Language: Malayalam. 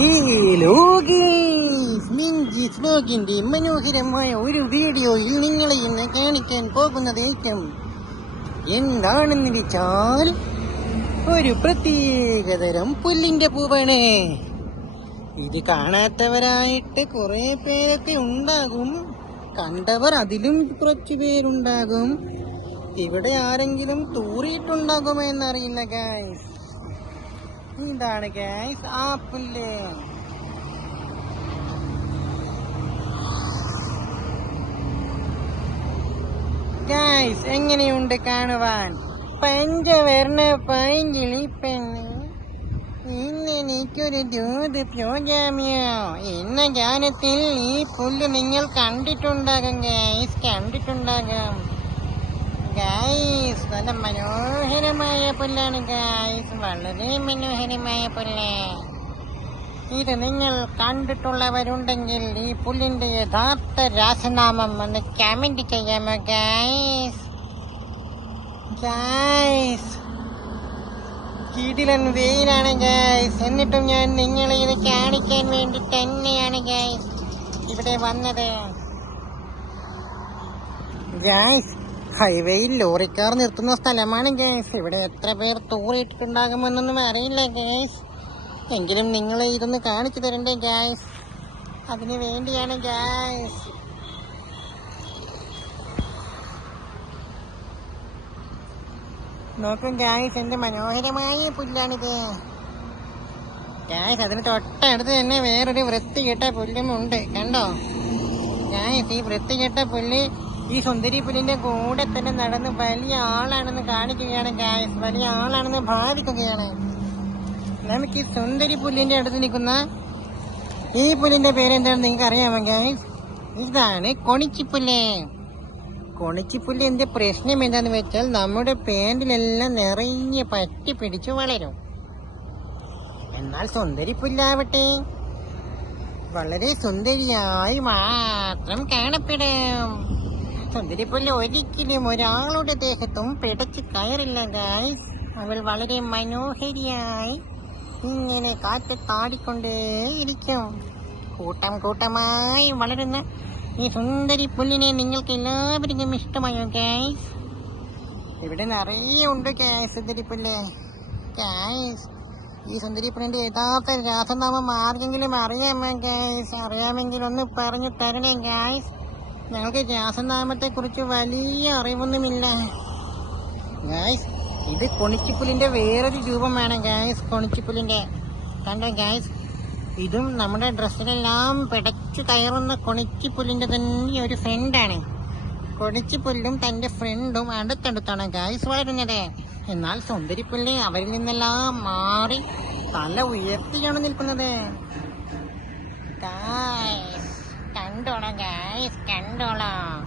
ഹലോ ഗയ്സ്, മിഞ്ചീസ് വ്ലോഗിന്റെ മനോഹരമായ ഒരു വീഡിയോയിൽ നിങ്ങളെ ഇന്ന് കാണിക്കാൻ പോകുന്നത് എന്താണെന്ന് വെച്ചാൽ ഒരു പ്രത്യേകതരം പുല്ലിന്റെ പൂവാണ്. ഇത് കാണാത്തവരായിട്ട് കുറെ പേരൊക്കെ ഉണ്ടാകും, കണ്ടവർ അതിലും കുറച്ചു പേരുണ്ടാകും. ഇവിടെ ആരെങ്കിലും തൂറിയിട്ടുണ്ടാകുമോ എന്നറിയില്ല ഗൈസ്. ഇതാണ് ഗൈസ് ആ പുല്ല്. ഗൈസ് എങ്ങനെയുണ്ട് കാണുവാൻ? പഞ്ചവർണ്ണ പൈങ്കിളി പെണ്ണ് ഇന്നെനിക്കൊരു ദൂത് പ്രോഗ്രാമിയോ എന്ന ഗാനത്തിൽ ഈ പുല്ല് നിങ്ങൾ കണ്ടിട്ടുണ്ടാകും ഗൈസ്, കണ്ടിട്ടുണ്ടാകും ഗൈസ്. നല്ല മനോഹരമായ പുല്ലാണ് ഗൈസ്, വളരെ മനോഹരമായ പുല്ല്. ഇത് നിങ്ങൾ കണ്ടിട്ടുള്ളവരുണ്ടെങ്കിൽ ഈ പുല്ലിന്റെ യഥാർത്ഥ രാസനാമം ഒന്ന് കമന്റ് ചെയ്യാമോ ഗൈസ്? ഗൈസ് കിടിലൻ വെയിലാണ് ഗൈസ്, എന്നിട്ടും ഞാൻ നിങ്ങളെ ഇത് കാണിക്കാൻ വേണ്ടി തന്നെയാണ് ഗൈസ് ഇവിടെ വന്നത് ഗൈസ്. ഹൈവേയിൽ ലോറിക്കാർ നിർത്തുന്ന സ്ഥലമാണ് ഗൈസ്. ഇവിടെ എത്ര പേർ തൂറിയിട്ടുണ്ടാകുമെന്നൊന്നും അറിയില്ല ഗൈസ്. എങ്കിലും നിങ്ങളെ ഇതൊന്ന് കാണിച്ചു തരണ്ടേ ഗൈസ്, അതിനു വേണ്ടിയാണ് ഗൈസ്. നോക്കും ഗൈസ്, എന്റെ മനോഹരമായ പുല്ലാണിത് ഗൈസ്. അതിന് തൊട്ടടുത്ത് തന്നെ വേറൊരു വൃത്തികെട്ട പുല്ലും ഉണ്ട്, കണ്ടോ ഗൈസ്? ഈ വൃത്തികെട്ട പുല്ല് ഈ സുന്ദരി പുല്ലിന്റെ കൂടെ തന്നെ നടന്ന് വലിയ ആളാണെന്ന് കാണിക്കുകയാണ് ഗൈസ്, വലിയ ആളാണെന്ന് ഭാവിക്കുകയാണ്. നമുക്ക് ഈ സുന്ദരി പുല്ലിന്റെ അടുത്ത് നിൽക്കുന്ന ഈ പുല്ലിന്റെ പേരെന്താണെന്ന് നിങ്ങൾക്ക് അറിയാമോ ഗൈസ്? ഇതാണ് കൊണിച്ചിപ്പുല്ല്. കൊണിച്ചിപ്പുല്ല് എന്റെ പ്രശ്നം എന്താന്ന് വെച്ചാൽ നമ്മുടെ പാൻറിലെല്ലാം നിറയെ പറ്റി പിടിച്ചു വളരും. എന്നാൽ സുന്ദരി പുല്ലാവട്ടെ വളരെ സുന്ദരിയായി മാത്രം കാണപ്പെടും. സുന്ദരിപ്പുല്ല് ഒരിക്കലും ഒരാളുടെ ദേഹത്തും പിടച്ച് കയറില്ല ഗൈസ്. അവൾ വളരെ മനോഹരിയായി ഇങ്ങനെ കാറ്റത്താടിക്കൊണ്ടേയിരിക്കും. കൂട്ടം കൂട്ടമായി വളരുന്ന ഈ സുന്ദരി പുല്ലിനെ നിങ്ങൾക്ക് എല്ലാവർക്കും ഇഷ്ടമായോ ഗൈസ്? ഇവിടെ നിറയെ ഉണ്ട് ഗൈസ് സുന്ദരിപ്പുല്ല് ഗൈസ്. ഈ സുന്ദരിപ്പുല്ലിന്റെ യഥാർത്ഥ രാസനാമം ആർക്കെങ്കിലും അറിയാമോ ഗൈസ്? അറിയാമെങ്കിൽ ഒന്ന് പറഞ്ഞു തരണേ ഗൈസ്. ഞങ്ങൾക്ക് രാസനാമത്തെ കുറിച്ച് വലിയ അറിവൊന്നുമില്ല ഗൈസ്. ഇത് കൊണിച്ചിപ്പുല്ലിന്റെ വേറൊരു രൂപമാണ് ഗൈസ്, കൊണിച്ചിപ്പുല്ലിന്റെ. കണ്ടോ ഗൈസ്, ഇതും നമ്മുടെ ഡ്രസ്സിലെല്ലാം പിടച്ചു കയറുന്ന കൊണിച്ചിപ്പുല്ലിന്റെ തന്നെ ഒരു ഫ്രണ്ടാണ്. കൊണിച്ചിപ്പുല്ലും തന്റെ ഫ്രണ്ടും അടുത്തടുത്താണ് ഗൈസ് വളരുന്നത്. എന്നാൽ സുന്ദരിപ്പുല്ല് അവരിൽ നിന്നെല്ലാം മാറി തല ഉയർത്തിയാണ് നിൽക്കുന്നത് ഗൈസ്. കണ്ടോളാം ഗൈസ്, കണ്ടോളാം.